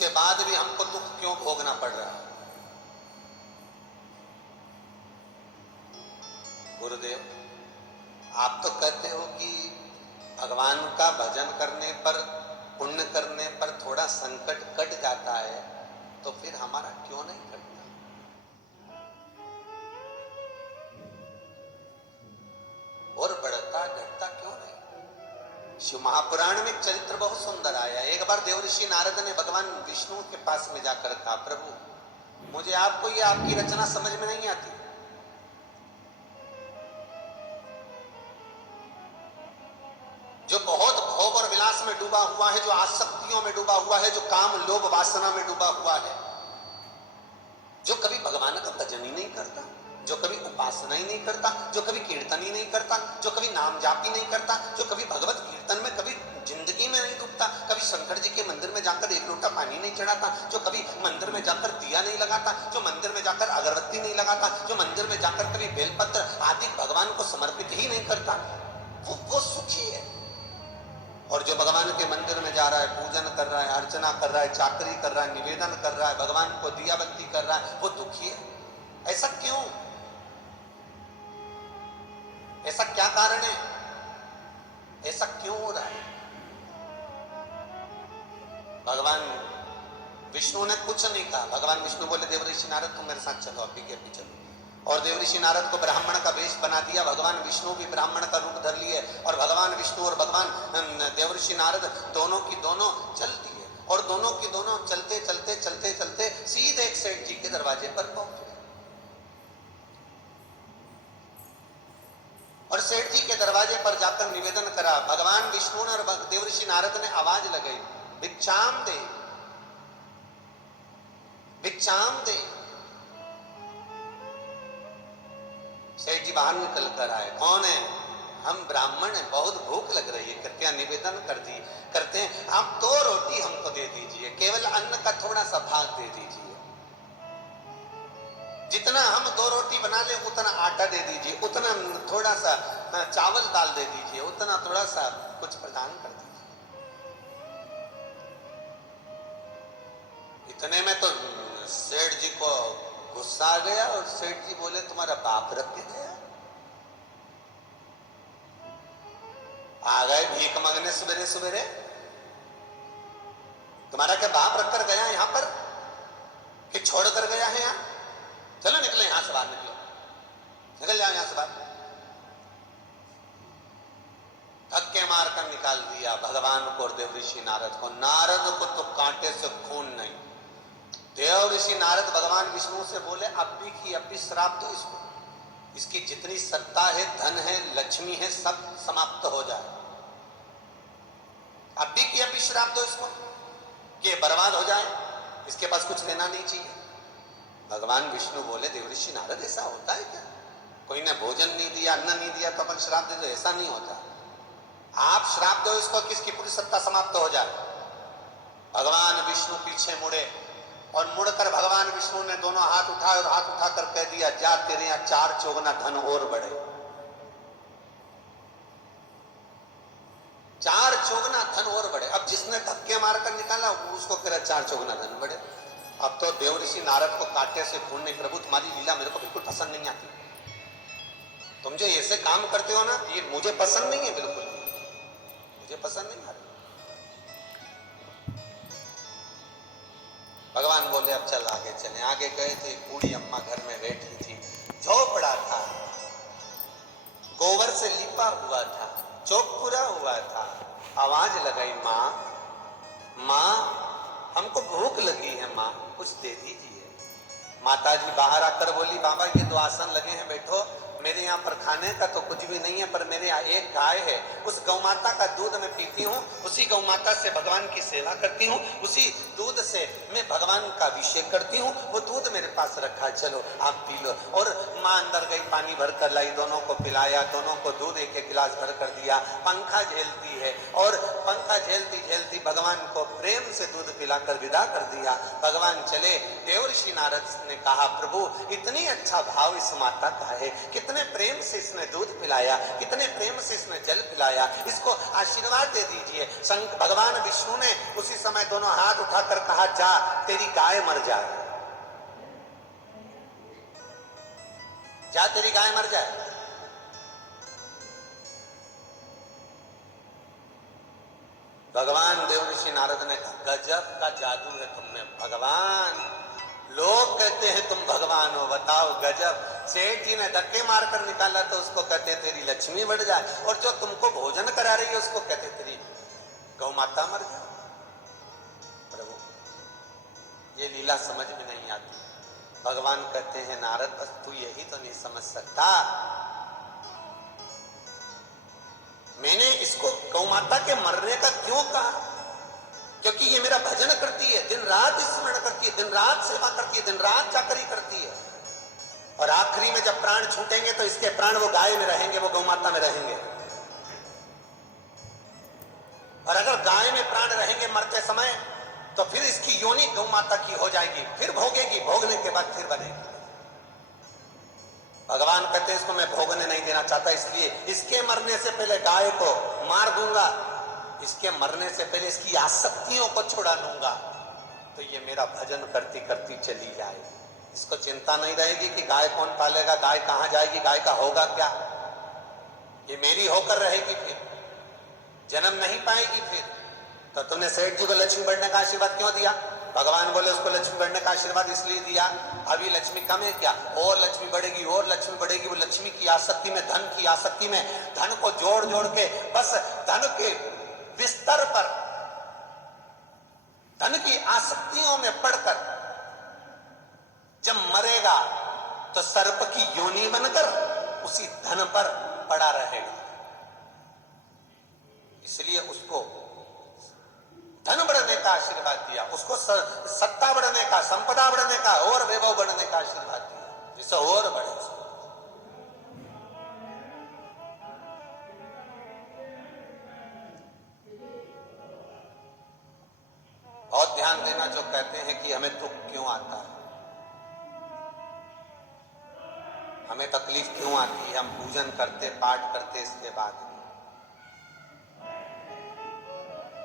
उसके बाद भी हमको दुख क्यों भोगना पड़ रहा है? गुरुदेव, आप तो कहते हो कि भगवान का भजन करने पर, पुण्य करने पर थोड़ा संकट कट जाता है, तो फिर हमारा क्यों नहीं कटता? और बढ़ता घटता क्यों नहीं? शिव महापुराण में एक चरित्र बहुत सुंदर आया। एक बार देवऋषि नारद ने भगवान विष्णु के पास में जाकर कहा, प्रभु मुझे आपको ये आपकी रचना समझ में नहीं आती। जो बहुत भोग और विलास में डूबा हुआ है, जो आसक्तियों में डूबा हुआ है, जो काम लोभ वासना में डूबा हुआ है, जो कभी भगवान का भजन ही नहीं करता, जो कभी उपासना ही नहीं करता, जो कभी कीर्तन ही नहीं करता, जो कभी नाम जाप ही नहीं करता, जो कभी भगवत कीर्तन में कभी जिंदगी में नहीं डूबता, कभी शंकर जी के मंदिर में जाकर एक लोटा पानी नहीं चढ़ाता, जो कभी मंदिर में जाकर दिया नहीं लगाता, जो मंदिर में जाकर अगरबत्ती नहीं लगाता, जो मंदिर में जाकर कभी बेलपत्र आदि भगवान को समर्पित ही नहीं करता, वो सुखी है। और जो भगवान के मंदिर में जा रहा है, पूजन कर रहा है, अर्चना कर रहा है, चाकरी कर रहा है, निवेदन कर रहा है, भगवान को दिया बत्ती कर रहा है, वो दुखी है। ऐसा क्यों? ऐसा क्या कारण है? ऐसा क्यों हो रहा है? भगवान विष्णु ने कुछ नहीं कहा। भगवान विष्णु बोले, देवऋषि नारद तुम मेरे साथ चलो, अभी के अभी चलो। और देवऋषि नारद को ब्राह्मण का वेश बना दिया। भगवान विष्णु भी ब्राह्मण का रूप धर लिए और भगवान विष्णु और भगवान देवऋषि नारद दोनों की दोनों चल दिए। और दोनों की दोनों चलते चलते चलते चलते सीधे एक सेठ जी के दरवाजे पर पहुंच गए। और सेठ जी के दरवाजे पर जाकर निवेदन करा। भगवान विष्णु ने और देवऋषि नारद ने आवाज लगाई, भिक्षाम दे, भिक्षाम दे। सेठ जी बाहर निकल कर आए। कौन है? हम ब्राह्मण हैं, बहुत भूख लग रही है, कृपया निवेदन करते हैं आप 2 रोटी हमको दे दीजिए, केवल अन्न का थोड़ा सा भाग दे दीजिए। जितना हम 2 रोटी बना ले उतना आटा दे दीजिए, उतना थोड़ा सा चावल दाल दे दीजिए, उतना थोड़ा सा कुछ प्रदान कर दीजिए। इतने में तो सेठ जी को गुस्सा आ गया और सेठ जी बोले, तुम्हारा बाप रख के गया? आ गए भीख मांगने सवेरे सवेरे? तुम्हारा क्या बाप रखकर गया यहां पर कि छोड़ कर गया है? यहां चलो, निकले यहां से बाहर, निकलो, निकल जाओ यहां से बाहर। धक्के मारकर निकाल दिया भगवान को और देवऋषि नारद को। नारद को तो कांटे से खून नहीं। देवऋषि नारद भगवान विष्णु से बोले, अब भी श्राप दो इसको, इसकी जितनी सत्ता है, धन है, लक्ष्मी है, सब समाप्त हो जाए। अब भी श्राप दो इसको कि बर्बाद हो जाए, इसके पास कुछ लेना नहीं चाहिए। भगवान विष्णु बोले, देवऋषि नारद ऐसा होता है क्या? कोई ने भोजन नहीं दिया, अन्न नहीं दिया तो अपन श्राप दे दो? ऐसा नहीं होता। आप श्राप दो इसको कि इसकी पूरी सत्ता समाप्त हो जाए। भगवान विष्णु पीछे मुड़े और मुड़कर भगवान विष्णु ने दोनों हाथ उठाए और हाथ उठाकर कह दिया, जा तेरे यहां 4 चौगुना धन और बढ़े। 4 चौगुना धन और बढ़े। अब जिसने धक्के मारकर निकाला उसको कह रहा 4 चौगुना धन बढ़े। अब तो देवऋषि नारद को कांटे से खून नहीं, प्रभु तुम्हारी लीला मेरे को बिल्कुल पसंद नहीं आती। तुम जो ऐसे काम करते हो ना, ये मुझे पसंद नहीं है, बिल्कुल मुझे पसंद नहीं आ रही। भगवान बोले, अब चल आगे चले। आगे गए थे, बूढ़ी अम्मा घर में बैठी थी, झोपड़ा था, गोबर से लिपा हुआ था, चौक हुआ था। आवाज लगाई, माँ माँ हमको भूख लगी है, माँ कुछ दे दीजिए। माताजी बाहर आकर बोली, बाबा ये 2 आसन लगे हैं, बैठो। मेरे यहाँ पर खाने का तो कुछ भी नहीं है, पर मेरे यहाँ एक गाय है, उस गौ माता का दूध मैं पीती हूँ, उसी गौ माता से भगवान की सेवा करती हूँ, उसी दूध से मैं भगवान का अभिषेक करती हूँ, वो दूध मेरे पास रखा, चलो आप पी लो। और माँ अंदर गई, पानी भर कर लाई, दोनों को पिलाया, दोनों को दूध 1-1 गिलास भर कर दिया। पंखा झेलती है और पंखा झेलती झेलती भगवान को प्रेम से दूध पिलाकर विदा कर दिया। भगवान चले। देवऋषि नारद ने कहा, प्रभु इतनी अच्छा भाव इस माता का है, कितना कितने प्रेम से इसने दूध पिलाया, कितने प्रेम से इसने जल पिलाया, इसको आशीर्वाद दे दीजिए। भगवान विष्णु ने उसी समय दोनों हाथ उठाकर कहा, जा तेरी गाय मर जाए, जा तेरी गाय मर जाए। भगवान देव ऋषि नारद ने कहा, गजब का जादू है तुम में भगवान, लोग कहते हैं तुम भगवान हो, बताओ गजब। सेठ जी ने धक्के मारकर निकाला तो उसको कहते तेरी लक्ष्मी बढ़ जाए, और जो तुमको भोजन करा रही है उसको कहते तेरी गौ माता मर जाए। प्रभु ये लीला समझ में नहीं आती। भगवान कहते हैं नारद बस तू यही तो नहीं समझ सकता, मैंने इसको गौ माता के मरने का क्यों कहा, क्योंकि ये मेरा भजन करती है, दिन रात स्मरण करती है, दिन रात सेवा करती है, दिन रात चाकरी करती है, और आखिरी में जब प्राण छूटेंगे तो इसके प्राण वो गाय में रहेंगे, वो गौ माता में रहेंगे। और अगर गाय में प्राण रहेंगे मरते समय तो फिर इसकी योनि गौ माता की हो जाएगी, फिर भोगेगी, भोगने के बाद फिर बनेगी। भगवान कहते हैं इसको मैं भोगने नहीं देना चाहता, इसलिए इसके मरने से पहले गाय को मार दूंगा, इसके मरने से पहले इसकी आसक्तियों को छुड़ा लूंगा, तो ये मेरा भजन करती करती चली जाएगी। इसको चिंता नहीं रहेगी कि गाय कौन पालेगा, गाय कहां जाएगी, गाय का होगा क्या, ये मेरी होकर रहेगी, फिर जन्म नहीं पाएगी। फिर तो तुमने सेठ जी को लक्ष्मी बढ़ने का आशीर्वाद क्यों दिया? भगवान बोले उसको लक्ष्मी बढ़ने का आशीर्वाद इसलिए दिया, अभी लक्ष्मी कम है क्या, और लक्ष्मी बढ़ेगी, और लक्ष्मी बढ़ेगी। वो लक्ष्मी की आसक्ति में, धन की आसक्ति में, धन को जोड़ जोड़ के बस धन के बिस्तर पर, धन की आसक्तियों में पड़कर जब मरेगा तो सर्प की योनि बनकर उसी धन पर पड़ा रहेगा। इसलिए उसको धन बढ़ने का आशीर्वाद दिया, उसको सत्ता बढ़ने का, संपदा बढ़ने का, और वैभव बढ़ने का आशीर्वाद दिया, जिससे और बढ़े। बहुत ध्यान देना जो कहते हैं कि हमें दुख क्यों आता है, हमें तकलीफ क्यों आती है, हम पूजन करते, पाठ करते, इसके बाद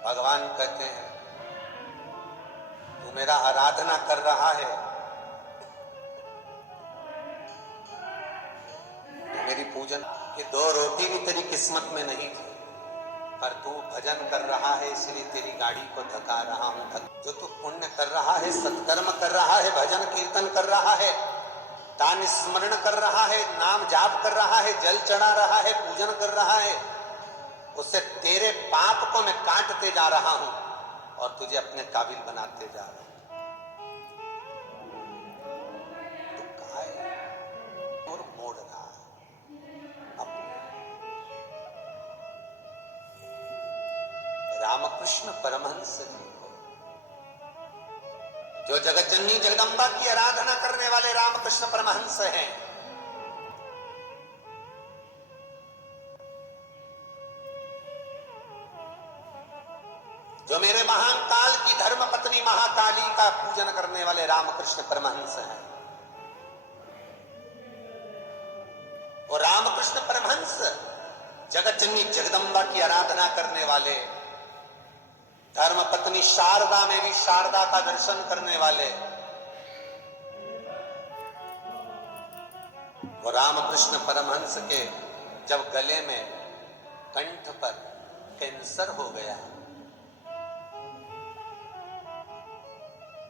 भगवान कहते हैं तू मेरा आराधना कर रहा है तो मेरी पूजन, ये 2 रोटी भी तेरी किस्मत में नहीं थी, पर तू भजन कर रहा है इसलिए तेरी गाड़ी को धका रहा हूं। जो तू पुण्य कर रहा है, सत्कर्म कर रहा है, भजन कीर्तन कर रहा है, दान स्मरण कर रहा है, नाम जाप कर रहा है, जल चढ़ा रहा है, पूजन कर रहा है, उससे तेरे पाप को मैं काटते जा रहा हूं और तुझे अपने काबिल बनाते जा रहा हूं। तो काय और मोड़ रहा रामकृष्ण परमहंस जी को, जो जगत जननी जगदम्बा की आराधना करने वाले रामकृष्ण परमहंस हैं, जो मेरे महान काल की धर्म पत्नी महाकाली का पूजन करने वाले रामकृष्ण परमहंस हैं, और रामकृष्ण परमहंस जगत जननी जगदम्बा की आराधना करने वाले, धर्म पत्नी शारदा में भी शारदा का दर्शन करने वाले, वो रामकृष्ण परमहंस के जब गले में, कंठ पर कैंसर हो गया,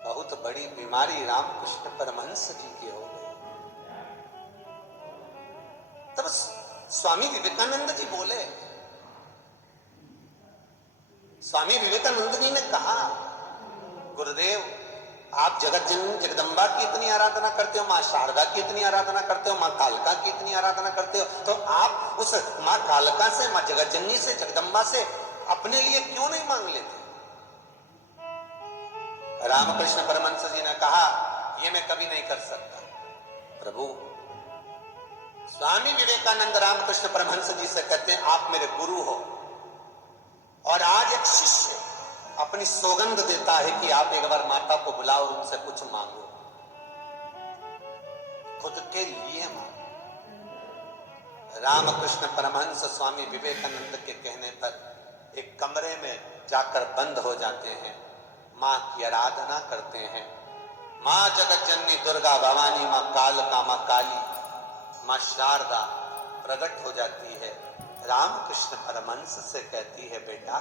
बहुत बड़ी बीमारी रामकृष्ण परमहंस जी की हो गई, तब स्वामी विवेकानंद जी बोले, स्वामी विवेकानंद जी ने कहा, गुरुदेव आप जगत जननी जगदम्बा की इतनी आराधना करते हो, मां शारदा की इतनी आराधना करते हो, मां कालका की इतनी आराधना करते हो, तो आप उस मां कालका से, मां जगत जननी से, जगदम्बा से अपने लिए क्यों नहीं मांग लेते? रामकृष्ण परमहंस जी ने कहा, यह मैं कभी नहीं कर सकता। प्रभु स्वामी विवेकानंद रामकृष्ण परमहंस जी से कहते हैं, आप मेरे गुरु हो, और आज एक शिष्य अपनी सौगंध देता है कि आप एक बार माता को बुलाओ और उनसे कुछ मांगो, खुद के लिए मांगो। रामकृष्ण परमहंस स्वामी विवेकानंद के कहने पर एक कमरे में जाकर बंद हो जाते हैं, माँ की आराधना करते हैं। माँ जगत जननी दुर्गा भवानी, माँ काल कामा काली, माँ शारदा प्रकट हो जाती है। रामकृष्ण परमहंस से कहती है, बेटा,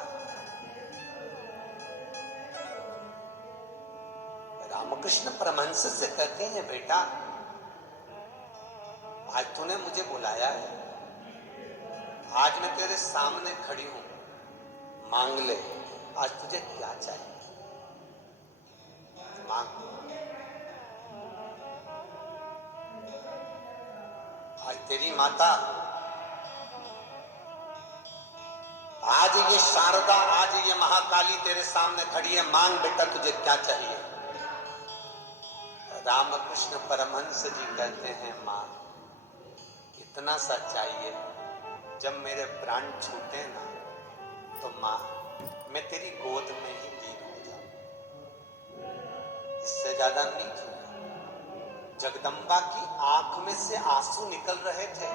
रामकृष्ण परमहंस से कहते हैं, बेटा, आज तूने मुझे बुलाया है, आज मैं तेरे सामने खड़ी हूं, मांग ले, आज तुझे क्या चाहिए मांग। आज तेरी माता, आज ये शारदा, आज ये महाकाली तेरे सामने खड़ी है, मांग बेटा तुझे क्या चाहिए। रामकृष्ण परमहंस जी कहते हैं, मां, इतना सा चाहिए, जब मेरे प्राण छूटे ना तो मां मैं तेरी गोद में ही लीन हो जाऊं, इससे ज्यादा नहीं चाहिए। जगदम्बा की आंख में से आंसू निकल रहे थे।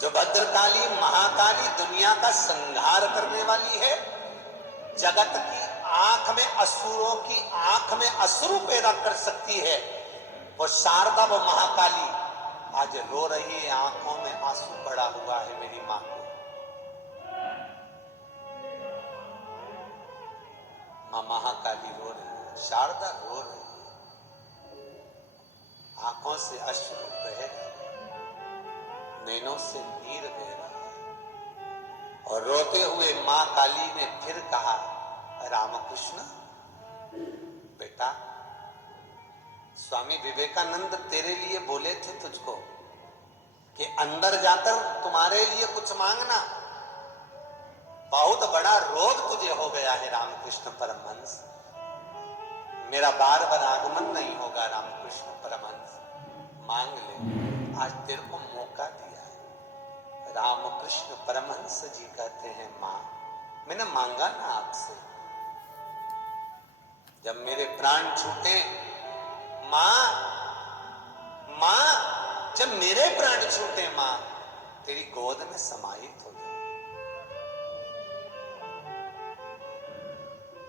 जो भद्रकाली महाकाली दुनिया का संहार करने वाली है, जगत की आंख में, असुरों की आंख में अश्रु पैदा कर सकती है, वो शारदा, वो महाकाली आज रो रही है, आंखों में आंसू पड़ा हुआ है मेरी मां को। मां महाकाली रो रही है, शारदा रो रही है, आंखों से अश्रु बह रहे, नैनों से नीर बह रहा है। और रोते हुए मां काली ने फिर कहा, रामकृष्ण बेटा, स्वामी विवेकानंद तेरे लिए बोले थे तुझको कि अंदर जाकर तुम्हारे लिए कुछ मांगना, बहुत बड़ा रोग तुझे हो गया है रामकृष्ण परमहंस, मेरा बार बार आगमन नहीं होगा रामकृष्ण परमहंस, मांग ले, आज तेरे को मौका दिया है। रामकृष्ण परमहंस जी कहते हैं, मां, मैंने मांगा ना आपसे, जब मेरे प्राण छूटे, मां, जब मेरे प्राण छूटे, मां तेरी गोद में समाहित हो जाए।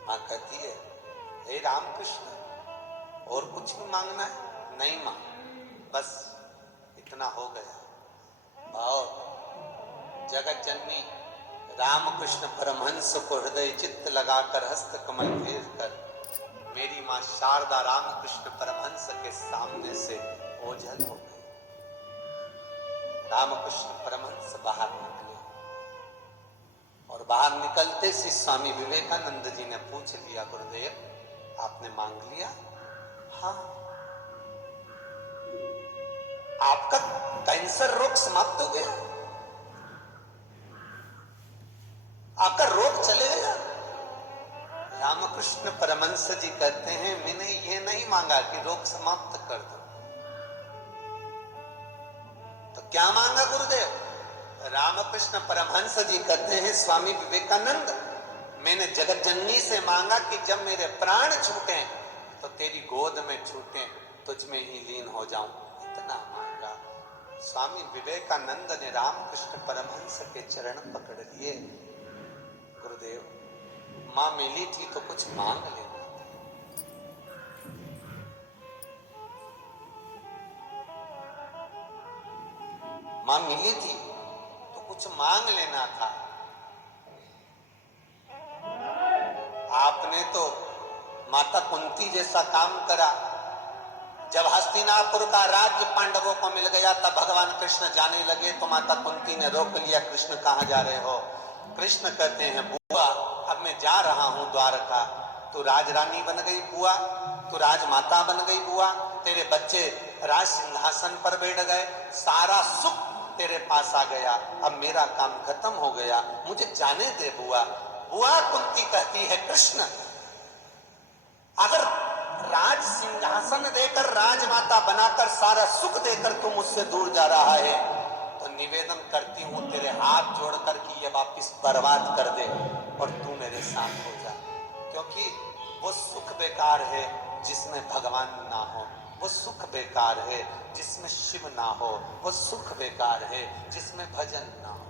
मां कहती है, हे रामकृष्ण, और कुछ भी मांगना है? नहीं मां, बस इतना हो गया। और जगत जननी रामकृष्ण परमहंस को हृदय चित्त लगाकर हस्त कमल फेर कर मेरी मां शारदा रामकृष्ण परमहंस के सामने से ओझल हो गई। रामकृष्ण परमहंस बाहर निकले और बाहर निकलते से स्वामी विवेकानंद जी ने पूछ लिया, गुरुदेव आपने मांग लिया? हाँ। आपका कैंसर रोग समाप्त हो गया, आपका रोग चले गया। रामकृष्ण परमहंस जी कहते हैं, मैंने ये नहीं मांगा कि रोग समाप्त कर दो, तो क्या मांगा गुरुदेव? रामकृष्ण परमहंस जी कहते हैं, स्वामी विवेकानंद, मैंने जगत जननी से मांगा कि जब मेरे प्राण छूटे तो तेरी गोद में छूटे, तुझ में ही लीन हो जाऊं, इतना मांगा। स्वामी विवेकानंद ने रामकृष्ण परमहंस के चरण पकड़ लिए, गुरुदेव मां मिली थी तो कुछ मांग लेना, मां मिली थी तो कुछ मांग लेना था। आपने तो माता कुंती जैसा काम करा। जब हस्तिनापुर का राज्य पांडवों को मिल गया तब भगवान कृष्ण जाने लगे तो माता कुंती ने रोक लिया, कृष्ण कहां जा रहे हो? कृष्ण कहते हैं, बुआ अब मैं जा रहा हूं द्वारका, तू राजरानी बन गई बुआ, तू राजमाता बन गई बुआ, तेरे बच्चे राज सिंहासन पर बैठ गए, सारा सुख तेरे पास आ गया, अब मेरा काम खत्म हो गया, मुझे जाने दे बुआ। बुआ कुंती कहती है, कृष्ण अगर राज सिंहासन देकर राजमाता बनाकर सारा सुख देकर तू मुझसे दूर जा रहा है तो निवेदन करती हूं तेरे हाथ जोड़कर कि ये वापिस बर्बाद कर दे और तू मेरे साथ हो जा, क्योंकि वो सुख बेकार है जिसमें भगवान ना हो, वो सुख बेकार है जिसमें शिव ना हो, वो सुख बेकार है जिसमें भजन ना हो।